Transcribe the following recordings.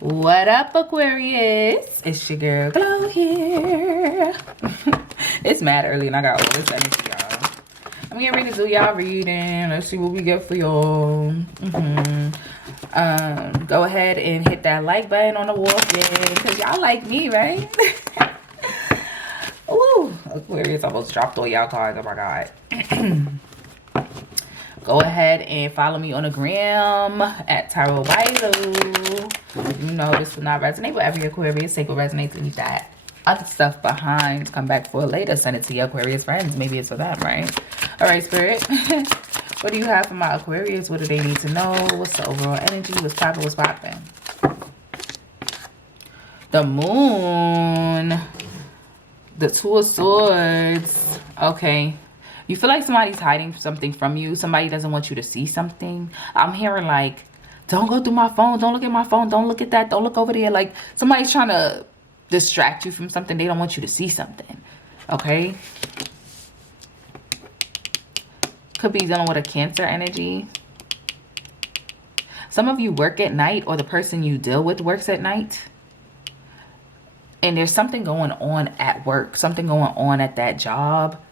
What up, Aquarius? It's your girl Glow here. It's mad early and I got all this energy, y'all. I'm getting ready to do y'all reading. Let's see what we get for y'all. Go ahead and hit that like button on the walk-in because y'all like me, right? Ooh, Aquarius almost dropped all y'all cards. Oh my god. Go ahead and follow me on the gram at Tarot Bible. You know this will not resonate with every Aquarius. Take what resonates, leave that other stuff behind. Come back for it later. Send it to your Aquarius friends. Maybe it's for them, right? All right, Spirit. What do you have for my Aquarius? What do they need to know? What's the overall energy? What's popping? What's popping? The Moon. The Two of Swords. Okay. You feel like somebody's hiding something from you. Somebody doesn't want you to see something. I'm hearing like, don't go through my phone. Don't look at my phone. Don't look at that. Don't look over there. Like somebody's trying to distract you from something. They don't want you to see something. Okay. Could be dealing with a Cancer energy. Some of you work at night, or the person you deal with works at night. And there's something going on at work. Something going on at that job.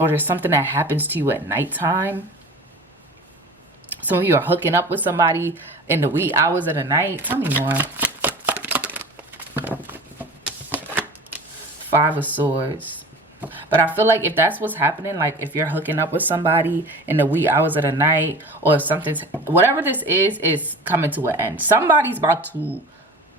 Or there's something that happens to you at nighttime. Some of you are hooking up with somebody in the wee hours of the night. Tell me more. Five of Swords. But I feel like if that's what's happening, like if you're hooking up with somebody in the wee hours of the night, or if something's, whatever this is coming to an end. Somebody's about to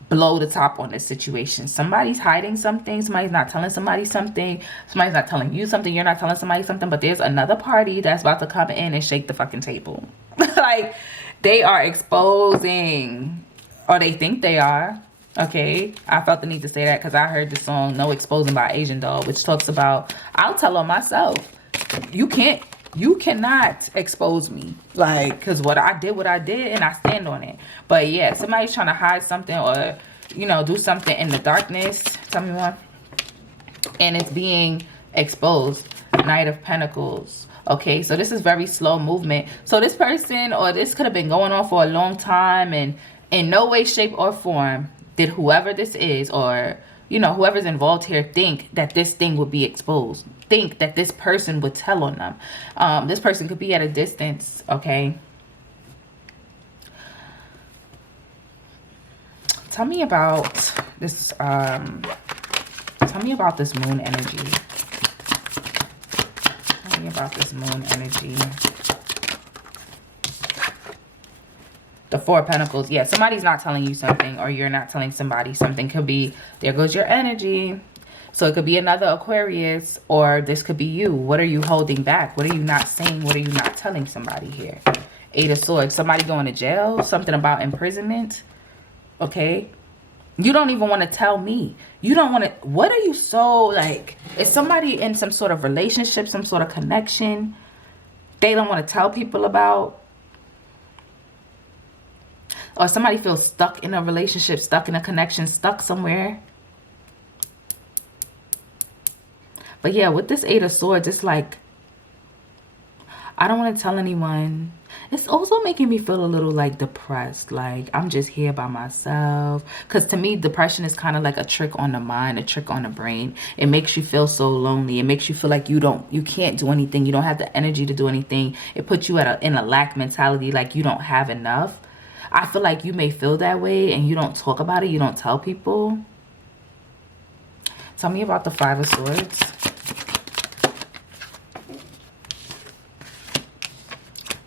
blow the top on this situation. Somebody's hiding something. Somebody's not telling somebody something. Somebody's not telling you something. You're not telling somebody something. But there's another party that's about to come in and shake the fucking table. Like, they are exposing. Or they think they are. Okay? I felt the need to say that because I heard the song No Exposing by Asian Doll, which talks about, I'll tell on myself. You cannot expose me. Like, because what I did and I stand on it. But yeah, somebody's trying to hide something or, you know, do something in the darkness. Tell me more. And it's being exposed. Knight of Pentacles. Okay, so this is very slow movement. So this person, or this could have been going on for a long time, and in no way, shape, or form did whoever this is, or, you know, whoever's involved here, think that this thing would be exposed. Think that this person would tell on them. This person could be at a distance, okay? Tell me about this, tell me about this moon energy. Tell me about this moon energy. The Four of Pentacles. Yeah, somebody's not telling you something, or you're not telling somebody something. Could be, there goes your energy. So it could be another Aquarius, or this could be you. What are you holding back? What are you not saying? What are you not telling somebody here? Eight of Swords. Somebody going to jail. Something about imprisonment. Okay. You don't even want to tell me. You don't want to. What are you so like? Is somebody in some sort of relationship, some sort of connection they don't want to tell people about? Or somebody feels stuck in a relationship, stuck in a connection, stuck somewhere. But yeah, with this Eight of Swords, it's like, I don't want to tell anyone. It's also making me feel a little like depressed. Like I'm just here by myself. Because to me, depression is kind of like a trick on the mind, a trick on the brain. It makes you feel so lonely. It makes you feel like you can't do anything. You don't have the energy to do anything. It puts you in a lack mentality, like you don't have enough. I feel like you may feel that way and you don't talk about it. You don't tell people. Tell me about the Five of Swords.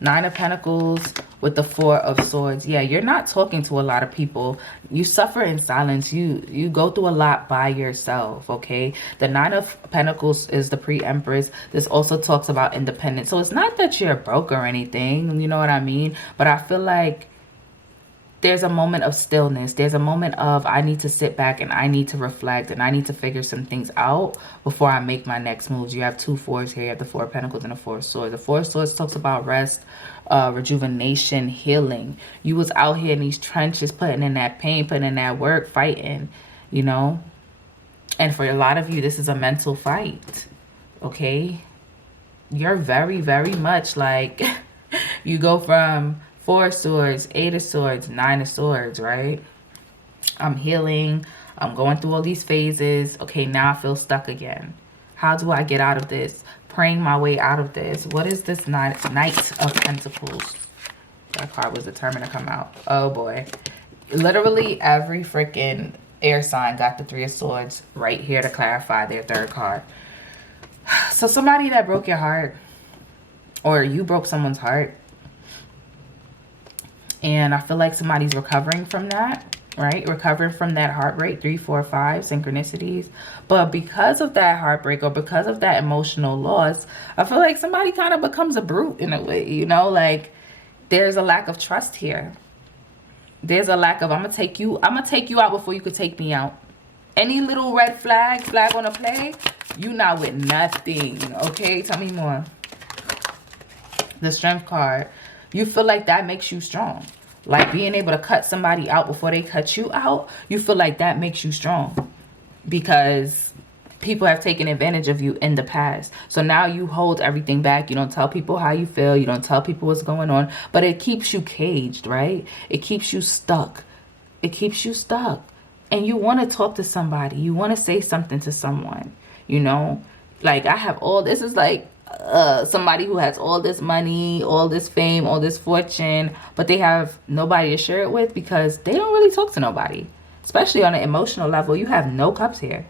Nine of Pentacles with the Four of Swords. Yeah, you're not talking to a lot of people. You suffer in silence. You go through a lot by yourself, okay? The Nine of Pentacles is the pre-Empress. This also talks about independence. So it's not that you're broke or anything, you know what I mean? But I feel like there's a moment of stillness. There's a moment of, I need to sit back and I need to reflect and I need to figure some things out before I make my next moves. You have two fours here. You have the Four of Pentacles and the Four of Swords. The Four of Swords talks about rest, rejuvenation, healing. You was out here in these trenches, putting in that pain, putting in that work, fighting, you know. And for a lot of you, this is a mental fight, okay? You're very, very much like, you go from Four of Swords, Eight of Swords, Nine of Swords, right? I'm healing. I'm going through all these phases. Okay, now I feel stuck again. How do I get out of this? Praying my way out of this. What is this Knight of Pentacles? That card was determined to come out. Oh boy. Literally every freaking air sign got the Three of Swords right here to clarify their third card. So somebody that broke your heart, or you broke someone's heart, and I feel like somebody's recovering from that, right? Recovering from that heartbreak, 3, 4, 5 synchronicities. But because of that heartbreak, or because of that emotional loss, I feel like somebody kind of becomes a brute in a way, you know, like there's a lack of trust here. There's a lack of, I'm gonna take you out before you could take me out. Any little red flag on a play, you not with nothing. Okay, tell me more. The Strength card. You feel like that makes you strong. Like being able to cut somebody out before they cut you out, you feel like that makes you strong. Because people have taken advantage of you in the past. So now you hold everything back. You don't tell people how you feel. You don't tell people what's going on. But it keeps you caged, right? It keeps you stuck. It keeps you stuck. And you want to talk to somebody. You want to say something to someone. You know? Like I have all, this is like somebody who has all this money, all this fame, all this fortune, but they have nobody to share it with because they don't really talk to nobody. Especially on an emotional level. You have no cups here.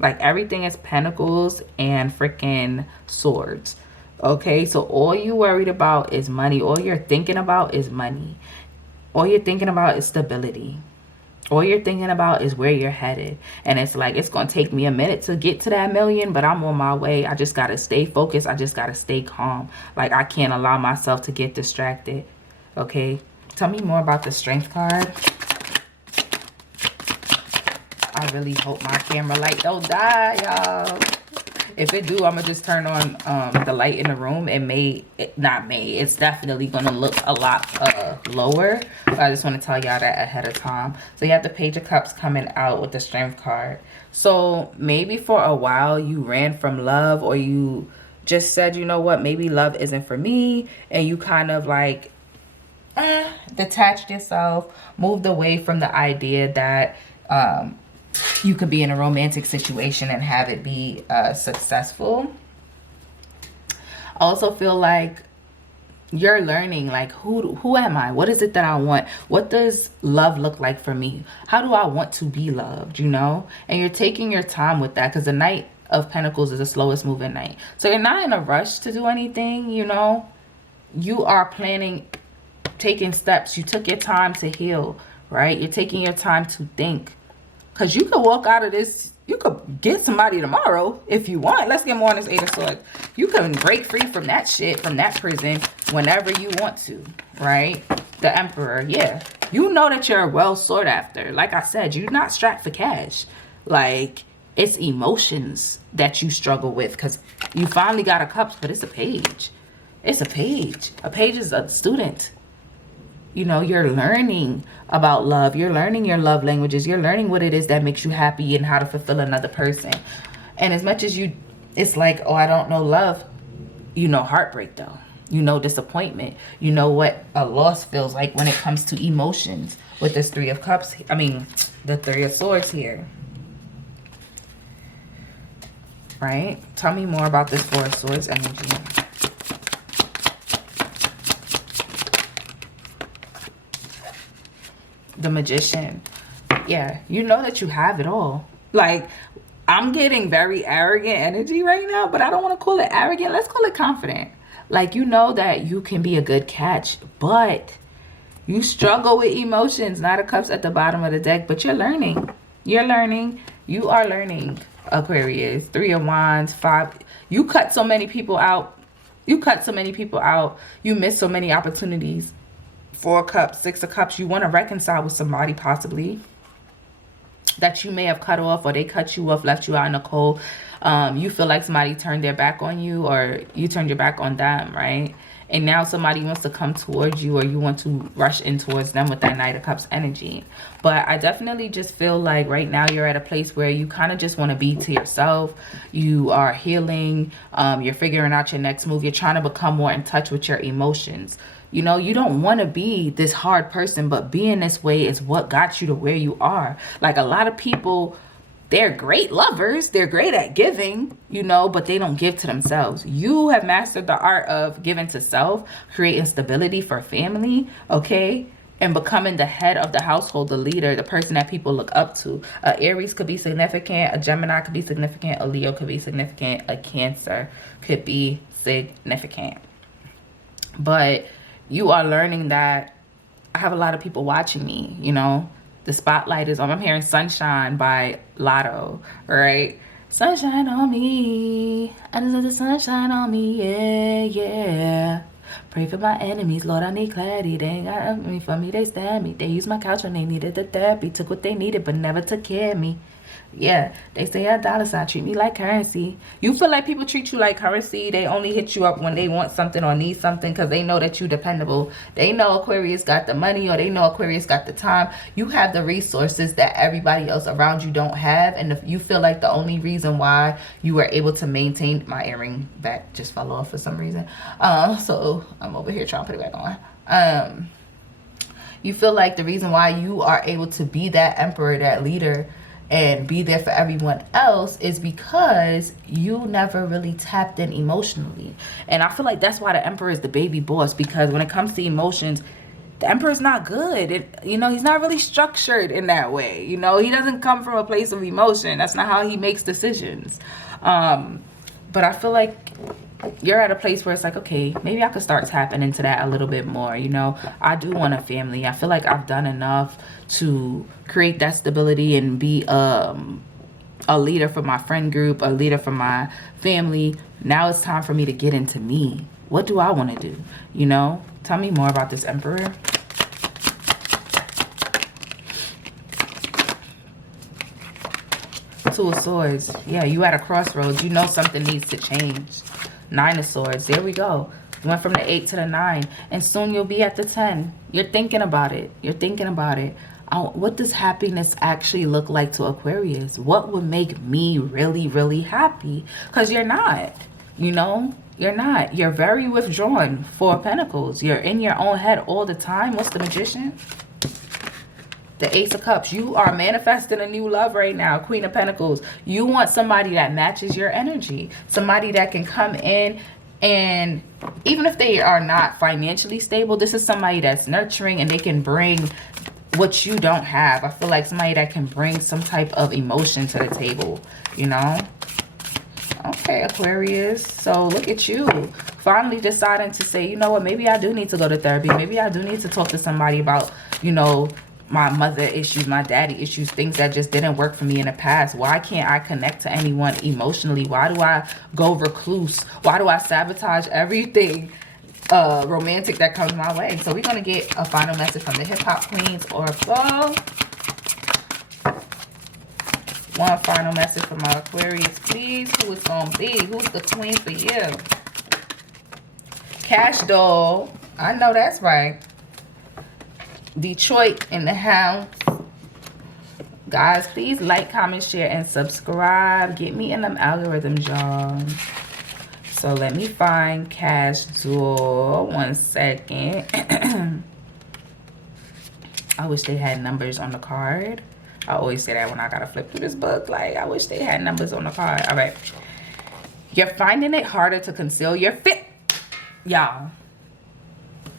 Like everything is pentacles and freaking swords. Okay, so all you worried about is money. All you're thinking about is money. All you're thinking about is stability. All you're thinking about is where you're headed. And it's like, it's going to take me a minute to get to that million, but I'm on my way. I just got to stay focused. I just got to stay calm. Like I can't allow myself to get distracted. Okay, tell me more about the Strength card. I really hope my camera light don't die, y'all. If it do, I'm gonna just turn on the light in the room. It's definitely gonna look a lot lower. But I just want to tell y'all that ahead of time. So you have the Page of Cups coming out with the Strength card. So maybe for a while you ran from love, or you just said, you know what, maybe love isn't for me, and you kind of like detached yourself, moved away from the idea that you could be in a romantic situation and have it be successful. I also feel like you're learning, like, who am I? What is it that I want? What does love look like for me? How do I want to be loved, you know? And you're taking your time with that, because the Knight of Pentacles is the slowest moving knight. So you're not in a rush to do anything, you know? You are planning, taking steps. You took your time to heal, right? You're taking your time to think. Because you could walk out of this, you could get somebody tomorrow if you want. Let's get more on this Eight of Swords. You can break free from that shit, from that prison, whenever you want to, right? The Emperor, yeah. You know that you're well sought after. Like I said, you're not strapped for cash. Like, it's emotions that you struggle with, because you finally got a Cups, but it's a page. It's a page. A page is a student. You know, you're learning about love. You're learning your love languages. You're learning what it is that makes you happy and how to fulfill another person. And as much as it's like, oh, I don't know love. You know heartbreak, though. You know disappointment. You know what a loss feels like when it comes to emotions with this Three of Cups. I mean, the Three of Swords here. Right? Tell me more about this Four of Swords energy. The Magician. Yeah, you know that you have it all. Like, I'm getting very arrogant energy right now, but I don't want to call it arrogant. Let's call it confident. Like, you know that you can be a good catch, but you struggle with emotions. Knight of Cups at the bottom of the deck, but you're learning. You're learning. You are learning, Aquarius. Three of Wands, 5. You cut so many people out. You cut so many people out. You miss so many opportunities. 4 of Cups, 6 of Cups. You want to reconcile with somebody possibly that you may have cut off, or they cut you off, left you out in the cold. You feel like somebody turned their back on you, or you turned your back on them, right? And now somebody wants to come towards you, or you want to rush in towards them with that Knight of Cups energy. But I definitely just feel like right now you're at a place where you kind of just want to be to yourself. You are healing. You're figuring out your next move. You're trying to become more in touch with your emotions. You know, you don't want to be this hard person, but being this way is what got you to where you are. Like, a lot of people, they're great lovers, they're great at giving, you know, but they don't give to themselves. You have mastered the art of giving to self, creating stability for family, okay? And becoming the head of the household, the leader, the person that people look up to. A Aries could be significant, a Gemini could be significant, a Leo could be significant, a Cancer could be significant. But you are learning that I have a lot of people watching me, you know. The spotlight is on. I'm hearing Sunshine by Lotto, right? Sunshine on me. I just let the sunshine on me, yeah, yeah. Pray for my enemies, Lord, I need clarity. They ain't got me for me, they stab me. They used my couch when they needed the therapy. Took what they needed, but never took care of me. Yeah, they say a dollar sign, treat me like currency. You feel like people treat you like currency. They only hit you up when they want something or need something because they know that you're dependable. They know Aquarius got the money, or they know Aquarius got the time. You have the resources that everybody else around you don't have. And if you feel like the only reason why you were able to maintain, my earring back just fell off for some reason. So I'm over here trying to put it back on. You feel like the reason why you are able to be that emperor, that leader, and be there for everyone else is because you never really tapped in emotionally. And I feel like that's why the Emperor is the baby boss, because when it comes to emotions, the Emperor's not good. You know, he's not really structured in that way. You know, he doesn't come from a place of emotion. That's not how he makes decisions. But I feel like you're at a place where it's like, okay, maybe I could start tapping into that a little bit more. You know, I do want a family. I feel like I've done enough to create that stability and be a leader for my friend group, a leader for my family. Now it's time for me to get into me. What do I want to do? You know, tell me more about this Emperor. Two of Swords. Yeah, you at a crossroads. You know something needs to change. Nine of Swords. There we go. You went from the 8 to the 9. And soon you'll be at the 10. You're thinking about it. You're thinking about it. What does happiness actually look like to Aquarius? What would make me really, really happy? Because you're not. You know? You're not. You're very withdrawn. Four of Pentacles. You're in your own head all the time. What's the Magician? The Ace of Cups. You are manifesting a new love right now. Queen of Pentacles. You want somebody that matches your energy. Somebody that can come in, and even if they are not financially stable, this is somebody that's nurturing and they can bring what you don't have. I feel like somebody that can bring some type of emotion to the table, you know? Okay, Aquarius. So look at you. Finally deciding to say, you know what, maybe I do need to go to therapy. Maybe I do need to talk to somebody about, you know, my mother issues, my daddy issues, things that just didn't work for me in the past. Why can't I connect to anyone emotionally? Why do I go recluse? Why do I sabotage everything romantic that comes my way? So we're going to get a final message from the hip-hop queens, Oracle. One final message from my Aquarius, please. Who is going to be? Who's the queen for you? Cash Doll. I know that's right. Detroit in the house. Guys, please like, comment, share, and subscribe. Get me in them algorithms, y'all. So let me find Cash Doll. 1 second. I wish they had numbers on the card. I always say that when I gotta flip through this book. Like, I wish they had numbers on the card. All right. You're finding it harder to conceal your y'all.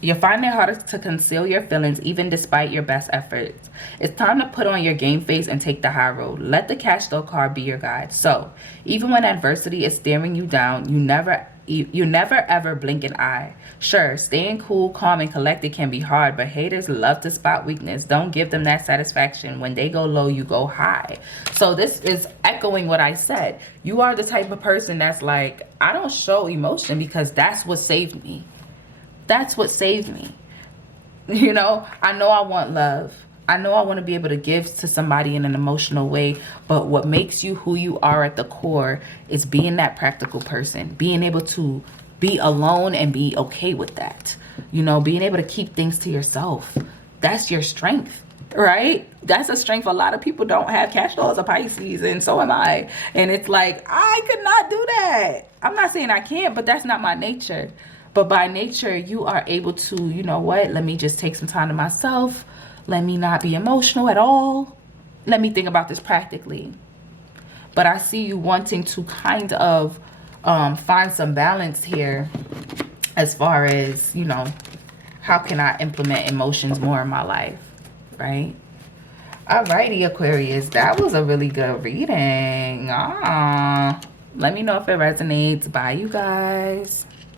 You're finding it harder to conceal your feelings even despite your best efforts. It's time to put on your game face and take the high road. Let the Cash Flow card be your guide. So, even when adversity is staring you down, you never ever blink an eye. Sure, staying cool, calm, and collected can be hard, but haters love to spot weakness. Don't give them that satisfaction. When they go low, you go high. So this is echoing what I said. You are the type of person that's like, I don't show emotion because that's what saved me. That's what saved me. You know I want love. I know I want to be able to give to somebody in an emotional way, but what makes you who you are at the core is being that practical person, being able to be alone and be okay with that. You know, being able to keep things to yourself. That's your strength, right? That's a strength a lot of people don't have. Cash Doll is a Pisces, and so am I. And it's like, I could not do that. I'm not saying I can't, but that's not my nature. But by nature, you are able to, you know what, let me just take some time to myself. Let me not be emotional at all. Let me think about this practically. But I see you wanting to kind of find some balance here as far as, you know, how can I implement emotions more in my life, right? Alrighty, Aquarius, that was a really good reading. Let me know if it resonates. Bye, you guys.